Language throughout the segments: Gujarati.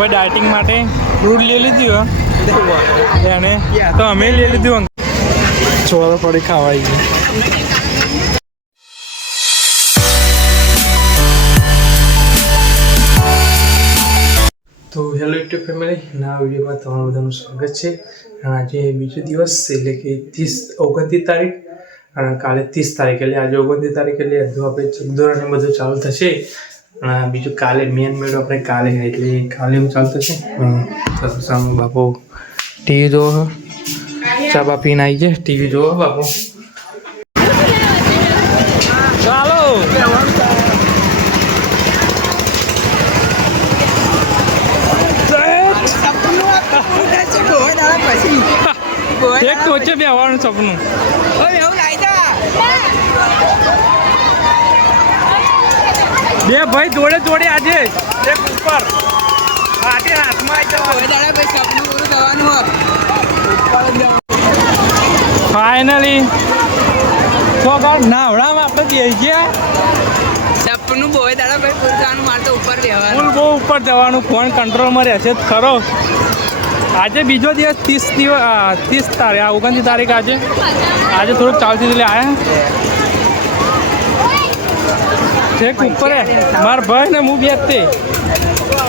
આપણે ડાયટિંગ માટે ફ્રૂટ લઈ લીધું એને તો અમે લઈ લીધું ચોર પડી ખાવાઈ ગઈ. તો હેલો યુટ્યુબ ફેમિલી, ના વિડીયોમાં તમારું બધાનું સ્વાગત છે. આજે બીજો દિવસ એટલે કે 29 તારીખ અને કાલે 30 તારીખ એટલે આજે 29 તારીખ એટલે અડધું આપણે ચકદોરાને બધું ચાલુ થશે. બીજું કાલે મેન મેળો આપણે કાલે એટલે કાલે એવું ચાલુ થશે. સામે બાપુ ટીવી જોવો, ચા બા પીને આવી જાય, ટીવી જોવો બાપુ. ચાલો એક તો વચ્ચે બેવાનું સપનું બે ભાઈ જોડે જોડે આજે એક ઉપર ફાઈનલી નાવડામાં આપણે બેસી ગયા. સપનું બહુ દાડા ભાઈ પૂરવાનું મારે તો ઉપર બેવાનું બહુ ઉપર જવાનું, ફોન કંટ્રોલમાં રહેશે જ ખરો. આજે બીજો દિવસ 30 તારીખ 29 તારીખ આજે થોડુંક ચાલતી એટલે આવ્યા એક ઉપર મારા ભાઈ ને હું બેસતે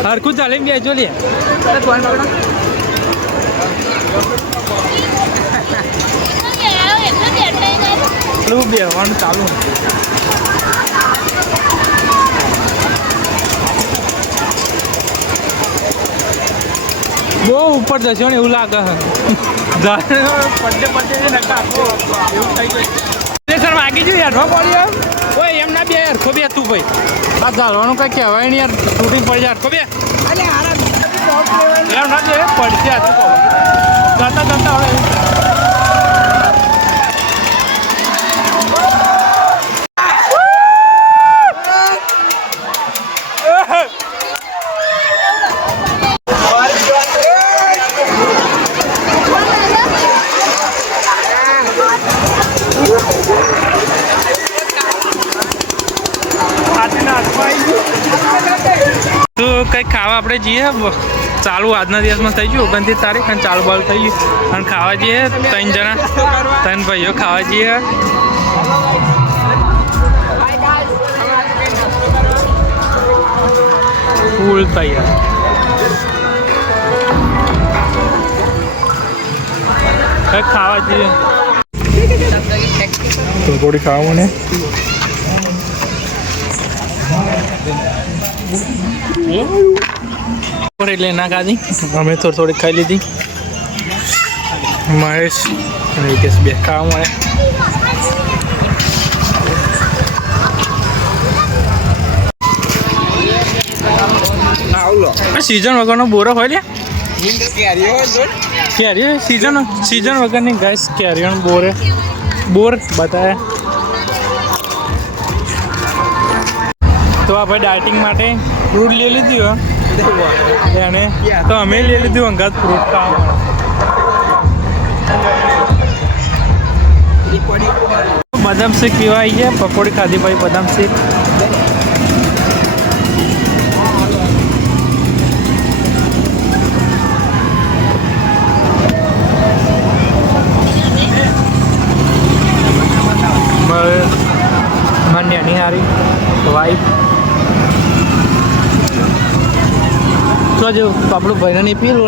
હરખું ચાલીને બેસજો લે બેસવાનું ચાલુ. બહુ ઉપર જશો ને એવું લાગે સર વાગી જોઈએ હેઠો પડી ઓય એમ ના બે હરખો બે તું ભાઈ આ ધારવાનું કઈ કહેવાય નહીં યાર, તૂટી પડી જાય હરખો બે એમ ના જોઈએ પડશે જતા જતા હવે તો કંઈક ખાવા આપણે જઈએ. ચાલુ આજના દિવસમાં થઈ ગયું 29 તારીખ અને ચાલુ બાલુ થઈ ગયું અને ખાવા જઈએ. 3 જણા 3 ભાઈઓ ખાવા જઈએ. ફૂલ તૈયાર કંઈક ખાવા જઈએ. તો થોડી ખાવા મને એટલે ના ખાધી, અમે થોડી ખાઈ લીધી. મહેશ અને વિકેશ બે ખાવા મળે. સીઝન વગરનો બોરો હોય લે કેરીઓ સીઝન વગરની ગાઈસ કેરીઓ બોર બતાવે. તો આપણે ડાયટિંગ માટે ફ્રૂટ લઈ લીધું એને તો અમે લઈ લીધું અંગાત ફ્રૂટ ખાવા. બદામ શેક પીવા આવી ગયા, પકોડી ખાધી ભાઈ બદામ શેક. નાની હારી વાઈફ તો જો આપણું ભાઈને નહીં પી લો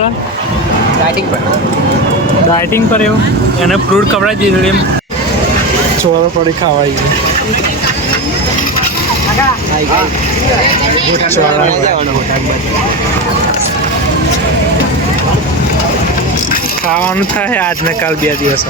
ડાયટિંગ પર એવું એને ફ્રૂટ ખવડાવી દીધું એમ ચોર પડી ખાવાઈ ગઈ. ખાવાનું થાય આજને કાલ 2 દિવસ.